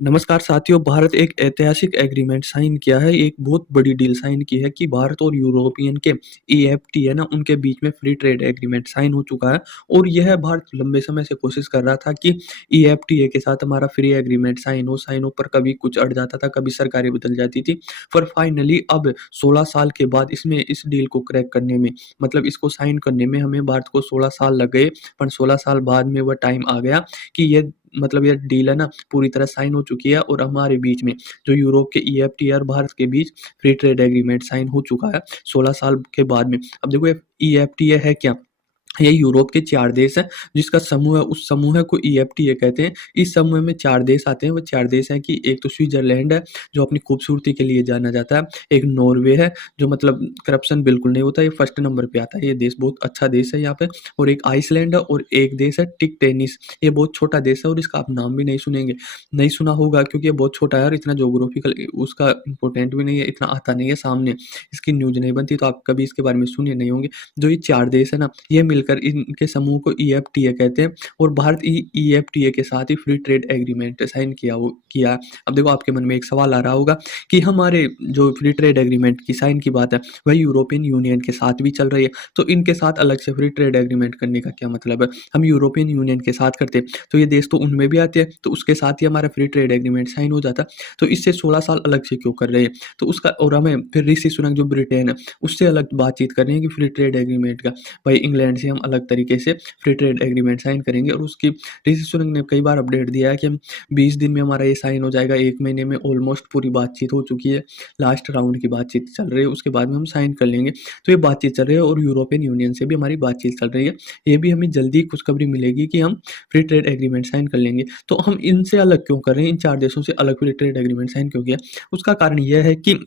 नमस्कार साथियों, भारत एक ऐतिहासिक एग्रीमेंट साइन किया है। एक बहुत बड़ी डील साइन की है कि भारत और यूरोपियन के ईएफटी है ना, उनके बीच में फ्री ट्रेड एग्रीमेंट साइन हो चुका है। और यह भारत लंबे समय से कोशिश कर रहा था कि ईएफटीए के साथ हमारा फ्री एग्रीमेंट साइन हो, पर कभी कुछ अड़ जाता था, कभी सरकारें बदल जाती थी। पर फाइनली अब 16 साल के बाद इसमें इस डील को क्रैक करने में, मतलब इसको साइन करने में हमें भारत को 16 साल लग गए। पर 16 साल बाद में वह टाइम आ गया कि ये मतलब ये डील है ना, पूरी तरह साइन हो चुकी है और हमारे बीच में जो यूरोप के ईएफटी और भारत के बीच फ्री ट्रेड एग्रीमेंट साइन हो चुका है 16 साल के बाद में। अब देखो ये ईएफटीए है क्या? ये यूरोप के 4 देश हैं, जिसका समूह है, उस समूह को ईएफटीए कहते हैं। इस समूह में 4 देश आते हैं, वो 4 देश हैं कि एक तो स्विट्ज़रलैंड है, जो अपनी खूबसूरती के लिए जाना जाता है। एक नॉर्वे है, जो मतलब करप्शन बिल्कुल नहीं होता, ये फर्स्ट नंबर पे आता है, ये देश बहुत अच्छा देश है यहाँ पे। और एक आइसलैंड है और एक देश है टिकटेनिस, ये बहुत छोटा देश है और इसका आप नाम भी नहीं सुनेंगे, नहीं सुना होगा क्योंकि ये बहुत छोटा है और इतना ज्योग्राफिकल उसका इम्पोर्टेंट भी नहीं है, इतना आता नहीं है सामने, इसकी न्यूज़ नहीं बनती, तो आप कभी इसके बारे में सुने नहीं होंगे। जो ये 4 देश है ना, ये मिलकर इनके समूह को ईएफटीए कहते हैं और भारत ईएफटीए के साथ ही फ्री ट्रेड एग्रीमेंट साइन किया। अब देखो आपके मन में एक सवाल आ रहा होगा कि हमारे जो फ्री ट्रेड एग्रीमेंट की साइन की बात है, वह यूरोपियन यूनियन के साथ भी चल रही है, तो इनके साथ अलग से फ्री ट्रेड एग्रीमेंट करने का क्या मतलब है? हम यूरोपियन यूनियन के साथ करते तो ये देश तो उनमें भी आते हैं, तो उसके साथ ही हमारा फ्री ट्रेड एग्रीमेंट साइन हो जाता। तो इससे 16 साल अलग से क्यों कर रहे हैं? तो उसका और हमें फिर ऋषि सुनक जो ब्रिटेन है, उससे अलग बातचीत कर रहे हैं कि फ्री ट्रेड एग्रीमेंट का भाई इंग्लैंड से हम अलग तरीके से फ्री ट्रेड एग्रीमेंट साइन करेंगे। और उसकी ऋषि सुनक ने कई बार अपडेट दिया है कि हम 20 दिन में हमारा ये साइन हो जाएगा, 1 महीने में ऑलमोस्ट पूरी बातचीत हो चुकी है, लास्ट राउंड की बातचीत चल रही है, उसके बाद में हम साइन कर लेंगे। तो ये बातचीत चल रही है और यूरोपियन यूनियन से भी हमारी बातचीत चल रही है। ये भी हमें जल्दी खुशखबरी मिलेगी कि हम फ्री ट्रेड एग्रीमेंट साइन कर लेंगे। तो हम इनसे अलग क्यों कर रहे हैं? इन 4 देशों से अलग फ्री ट्रेड एग्रीमेंट साइन क्यों किया? उसका कारण ये है कि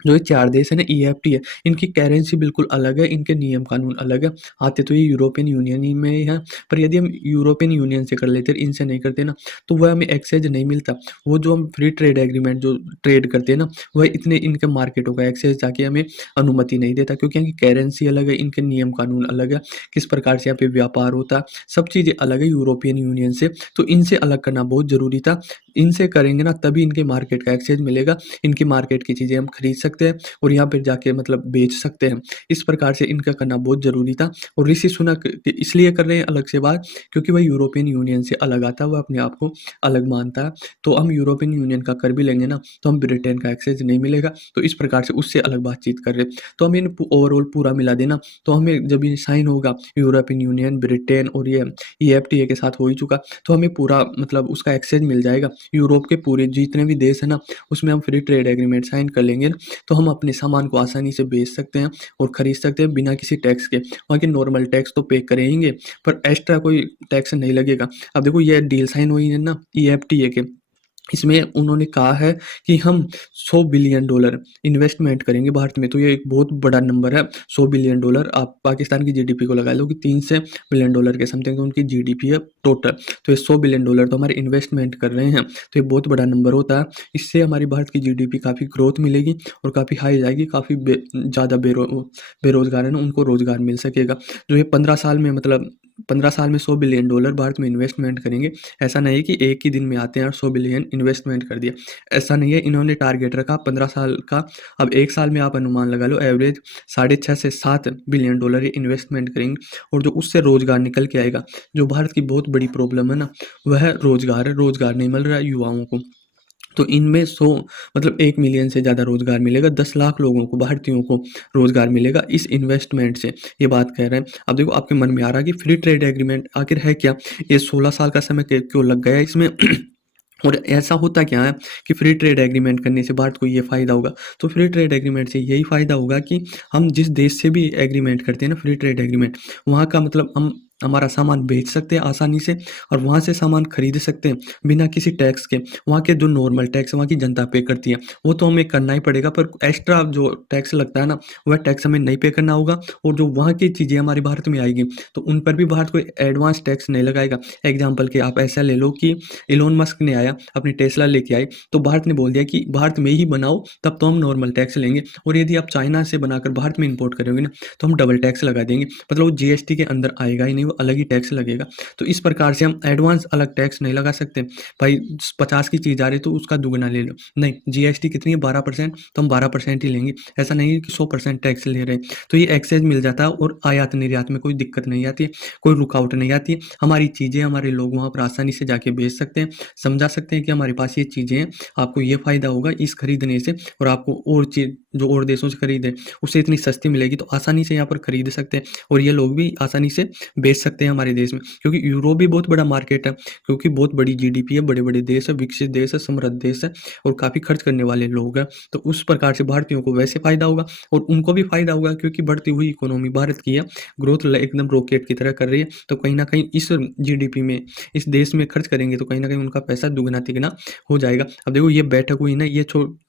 जो ये 4 देश है ना, ईएफटी है, इनकी करेंसी बिल्कुल अलग है, इनके नियम कानून अलग है। आते तो ये यूरोपियन यूनियन ही में ही हैं, पर यदि हम यूरोपियन यूनियन से कर लेते हैं, इनसे नहीं करते ना, तो वह हमें एक्सेस नहीं मिलता। वो जो हम फ्री ट्रेड एग्रीमेंट जो ट्रेड करते हैं ना, वह इतने इनके मार्केटों का एक्सेस जाके हमें अनुमति नहीं देता, क्योंकि इनकी करेंसी अलग है, इनके नियम कानून अलग है, किस प्रकार से यहाँ पे व्यापार होता है, सब चीज़ें अलग है यूरोपियन यूनियन से। तो इनसे अलग करना बहुत ज़रूरी था। इनसे करेंगे ना, तभी इनके मार्केट का एक्सेस मिलेगा, इनकी मार्केट की चीज़ें हम खरीद सकते हैं और यहाँ पे जाके मतलब बेच सकते हैं। इस प्रकार से इनका करना बहुत ज़रूरी था। और ऋषि सुनक इसलिए कर रहे हैं अलग से बात, क्योंकि वह यूरोपियन यूनियन से अलग आता है, वह अपने आप को अलग मानता है। तो हम यूरोपियन यूनियन का कर भी लेंगे ना, तो हम ब्रिटेन का एक्सेस नहीं मिलेगा, तो इस प्रकार से उससे अलग बातचीत कर रहे हैं। तो हम इन ओवरऑल पूरा मिला देना, तो हमें जब ये साइन होगा यूरोपियन यूनियन, ब्रिटेन और ये ईएफटीए के साथ हो ही चुका, तो हमें पूरा मतलब उसका एक्सेस मिल जाएगा। यूरोप के पूरे जितने भी देश है ना, उसमें हम फ्री ट्रेड एग्रीमेंट साइन कर लेंगे ना, तो हम अपने सामान को आसानी से बेच सकते हैं और खरीद सकते हैं बिना किसी टैक्स के। वहाँ के नॉर्मल टैक्स तो पे करेंगे, पर एक्स्ट्रा कोई टैक्स नहीं लगेगा। अब देखो ये डील साइन हुई है ना ईएफटीए के, इसमें उन्होंने कहा है कि हम $100 बिलियन इन्वेस्टमेंट करेंगे भारत में। तो ये एक बहुत बड़ा नंबर है, $100 बिलियन। आप पाकिस्तान की जीडीपी को लगा लो कि $300 बिलियन के समथिंग तो उनकी जीडीपी है टोटल। तो ये $100 बिलियन तो हमारे इन्वेस्टमेंट कर रहे हैं, तो ये बहुत बड़ा नंबर होता है। इससे हमारी भारत की जीडीपी काफ़ी ग्रोथ मिलेगी और काफ़ी हाई जाएगी, काफ़ी ज़्यादा बेरोजगार है ना, उनको रोजगार मिल सकेगा। जो ये 15 साल में मतलब 15 साल में $100 बिलियन भारत में इन्वेस्टमेंट करेंगे। ऐसा नहीं है कि एक ही दिन में आते हैं और 100 बिलियन इन्वेस्टमेंट कर दिया, ऐसा नहीं है। इन्होंने टारगेट रखा 15 साल का। अब एक साल में आप अनुमान लगा लो एवरेज 6.5 से $7 बिलियन ये इन्वेस्टमेंट करेंगे, और जो उससे रोजगार निकल के आएगा, जो भारत की बहुत बड़ी प्रॉब्लम है ना, वह रोजगार है। रोजगार नहीं मिल रहा है युवाओं को, तो इनमें 100 मतलब 1 मिलियन से ज़्यादा रोज़गार मिलेगा, 10 लाख लोगों को, भारतीयों को रोज़गार मिलेगा इस इन्वेस्टमेंट से, ये बात कह रहे हैं। अब देखो आपके मन में आ रहा है कि फ्री ट्रेड एग्रीमेंट आखिर है क्या? ये 16 साल का समय क्यों लग गया इसमें? और ऐसा होता क्या है कि फ्री ट्रेड एग्रीमेंट करने से भारत को ये फ़ायदा होगा? तो फ्री ट्रेड एग्रीमेंट से यही फ़ायदा होगा कि हम जिस देश से भी एग्रीमेंट करते हैं ना, फ्री ट्रेड एग्रीमेंट, वहाँ का मतलब हम हमारा सामान बेच सकते हैं आसानी से और वहाँ से सामान खरीद सकते हैं बिना किसी टैक्स के। वहाँ के जो नॉर्मल टैक्स वहाँ की जनता पे करती है, वो तो हमें करना ही पड़ेगा, पर एक्स्ट्रा जो टैक्स लगता है ना, वह टैक्स हमें नहीं पे करना होगा। और जो वहाँ की चीज़ें हमारे भारत में आएगी, तो उन पर भी भारत कोई एडवांस टैक्स नहीं लगाएगा। एग्जाम्पल के आप ऐसा ले लो कि इलोन मस्क ने आया, अपनी टेस्ला लेके आए, तो भारत ने बोल दिया कि भारत में ही बनाओ, तब तो हम नॉर्मल टैक्स लेंगे, और यदि आप चाइना से बनाकर भारत में इंपोर्ट करोगे ना, तो हम डबल टैक्स लगा देंगे। मतलब वो जीएसटी के अंदर आएगा ही नहीं, अलग ही टैक्स लगेगा। तो इस प्रकार से हम एडवांस अलग टैक्स नहीं लगा सकते। भाई 50 की चीज़ आ रही है तो उसका दुगना ले लो। नहीं, जीएसटी कितनी है 12%, तो हम 12% ही लेंगे। ऐसा नहीं है कि 100% टैक्स ले रहे हैं। तो ये एक्साइज़ मिल जाता है और आयात-निर्यात में कोई दिक्कत नहीं आती है, कोई रुकावट नहीं आती है। हमारी चीज़ें हमारे लोग वहाँ पर आसानी से जाके बेच सकते हैं, समझा सकते हैं कि हमारे पास ये चीज़ें हैं, आपको ये फ़ायदा होगा इस खरीदने से और आपको और चीज़ जो और देशों से खरीदें, उससे इतनी सस्ती मिलेगी तो आसानी से यहाँ पर खरीद सकते हैं और ये लोग भी आसानी से बेच सकते हैं हमारे देश में। क्योंकि यूरोप भी बहुत बड़ा मार्केट है, क्योंकि बहुत बड़ी जीडीपी है, बड़े-बड़े देश है, विकसित देश है, समृद्ध देश है और काफ़ी खर्च करने वाले लोग हैं। तो उस प्रकार से भारतीयों को वैसे फ़ायदा होगा और उनको भी फ़ायदा होगा क्योंकि बढ़ती हुई इकोनॉमी भारत की है, ग्रोथ एकदम रॉकेट की तरह कर रही है। तो कहीं न कहीं इस जीडीपी में, इस देश में खर्च करेंगे तो कहीं न कहीं उनका पैसा दुगना-तिगना हो जाएगा। अब देखो ये बैठक हुई ना, ये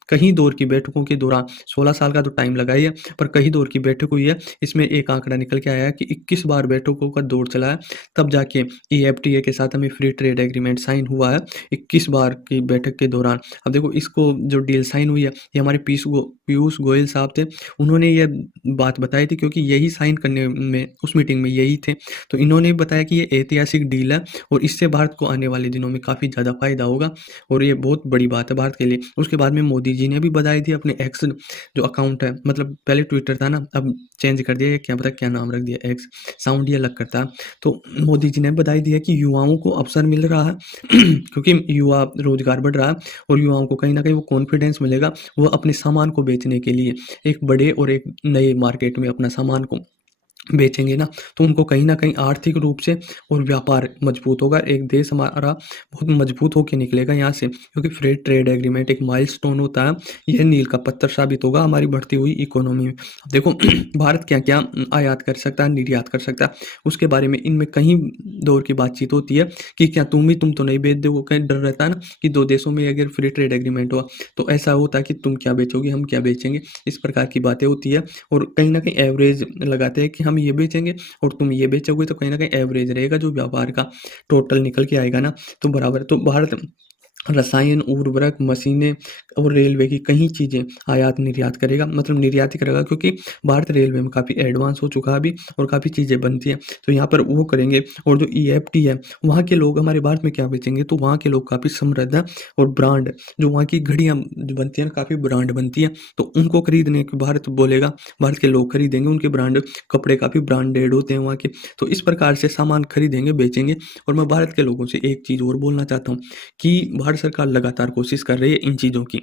कई दौर की बैठकों के दौरान 16 साल का तो टाइम लगा ही है, पर कई दौर की बैठक हुई है। इसमें एक आंकड़ा निकल के आया है कि 21 बार बैठकों का दौर चला है, तब जाके ईएफटीए के साथ हमें फ्री ट्रेड एग्रीमेंट साइन हुआ है 21 बार की बैठक के दौरान। अब देखो इसको जो डील साइन हुई है, ये हमारे पीयूष गोयल साहब थे, उन्होंने ये बात बताई थी क्योंकि यही साइन करने में उस मीटिंग में यही थे। तो इन्होंने बताया कि ये ऐतिहासिक डील है और इससे भारत को आने वाले दिनों में काफ़ी ज़्यादा फ़ायदा होगा और ये बहुत बड़ी बात है भारत के लिए। उसके बाद में मोदी जी ने भी बधाई दी अपने एक्स जो अकाउंट है, मतलब पहले ट्विटर था ना, अब चेंज कर दिया, ये क्या पता क्या नाम रख दिया, एक्स साउंड ही अलग करता है। तो मोदी जी ने बधाई दी है कि युवाओं को अवसर मिल रहा है क्योंकि युवा रोजगार बढ़ रहा है और युवाओं को कहीं न कहीं वो कॉन्फिडेंस मिलेगा, वो अपने सामान को बेचने के लिए एक बड़े और एक नए मार्केट में अपना सामान को बेचेंगे ना, तो उनको कहीं न कहीं आर्थिक रूप से और व्यापार मजबूत होगा। एक देश हमारा बहुत मजबूत होके निकलेगा यहाँ से क्योंकि फ्री ट्रेड एग्रीमेंट एक माइलस्टोन होता है। यह मील का पत्थर साबित होगा हमारी बढ़ती हुई इकोनॉमी में। देखो भारत क्या-क्या आयात कर सकता है, निर्यात कर सकता है, उसके बारे में इनमें कहीं दौर की बातचीत होती है कि क्या तुम तो नहीं बेच दोगे, कहीं डर रहता है ना कि 2 देशों में अगर फ्री ट्रेड एग्रीमेंट हुआ, तो ऐसा होता है कि तुम क्या बेचोगे, हम क्या बेचेंगे, इस प्रकार की बातें होती है और कहीं न कहीं एवरेज लगाते हैं कि हम ये बेचेंगे और तुम ये बेचोगे तो कहीं न कहीं एवरेज रहेगा जो व्यापार का टोटल निकल के आएगा ना, तो बराबर। तो भारत रसायन, उर्वरक, मशीनें और रेलवे की कई चीज़ें आयात-निर्यात करेगा, मतलब निर्यात ही करेगा क्योंकि भारत रेलवे में काफ़ी एडवांस हो चुका है अभी और काफ़ी चीज़ें बनती हैं, तो यहाँ पर वो करेंगे। और जो ईएफटी है, वहाँ के लोग हमारे भारत में क्या बेचेंगे, तो वहाँ के लोग काफ़ी समृद्ध हैं और ब्रांड जो वहाँ की घड़ियाँ जो बनती हैं ना, काफ़ी ब्रांड बनती हैं, तो उनको खरीदने को भारत बोलेगा, भारत के लोग खरीदेंगे उनके ब्रांड, कपड़े काफ़ी ब्रांडेड होते हैं वहाँ के। तो इस प्रकार से सामान खरीदेंगे, बेचेंगे। और मैं भारत के लोगों से एक चीज़ और बोलना चाहता हूँ कि भारत सरकार लगातार कोशिश कर रही है इन चीज़ों की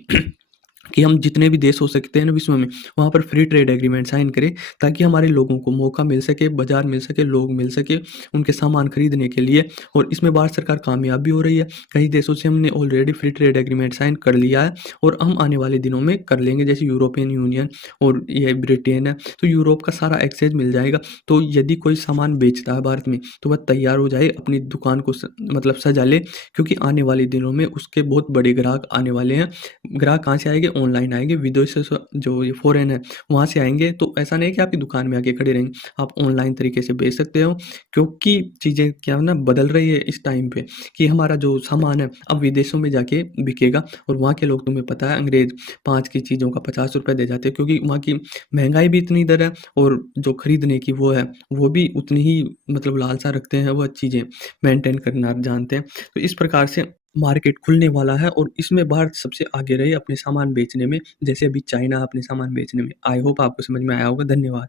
कि हम जितने भी देश हो सकते हैं ना विश्व में, वहाँ पर फ्री ट्रेड एग्रीमेंट साइन करें ताकि हमारे लोगों को मौका मिल सके, बाज़ार मिल सके, लोग मिल सके उनके सामान खरीदने के लिए। और इसमें भारत सरकार कामयाब भी हो रही है। कई देशों से हमने already free trade agreement sign कर लिया है और हम आने वाले दिनों में कर लेंगे, जैसे यूरोपियन यूनियन और ये ब्रिटेन है, तो यूरोप का सारा एक्सेस मिल जाएगा। तो यदि कोई सामान बेचता है भारत में, तो वह तैयार हो जाए, अपनी दुकान को मतलब सजा ले, क्योंकि आने वाले दिनों में उसके बहुत बड़े ग्राहक आने वाले हैं। ग्राहक कहाँ से आएँगे? ऑनलाइन आएँगे, विदेशों से जो ये फ़ॉरेन है, वहाँ से आएँगे। तो ऐसा नहीं है कि आपकी दुकान में आके खड़े रहेंगे, आप ऑनलाइन तरीके से बेच सकते हो क्योंकि चीज़ें क्या है ना बदल रही है इस टाइम पे कि हमारा जो सामान है अब विदेशों में जाके बिकेगा और वहाँ के लोग, तुम्हें पता है, अंग्रेज़ 5 की चीज़ों का ₹50 दे जाते हैं क्योंकि वहाँ की महँगाई भी इतनी इधर है और जो खरीदने की वो है, वो भी उतनी ही मतलब लालसा रखते हैं, वो चीज़ें मेंटेन करना जानते हैं। तो इस प्रकार से मार्केट खुलने वाला है और इसमें भारत सबसे आगे रहे अपने सामान बेचने में, जैसे अभी चाइना अपने सामान बेचने में। आई होप आपको समझ में आया होगा। धन्यवाद।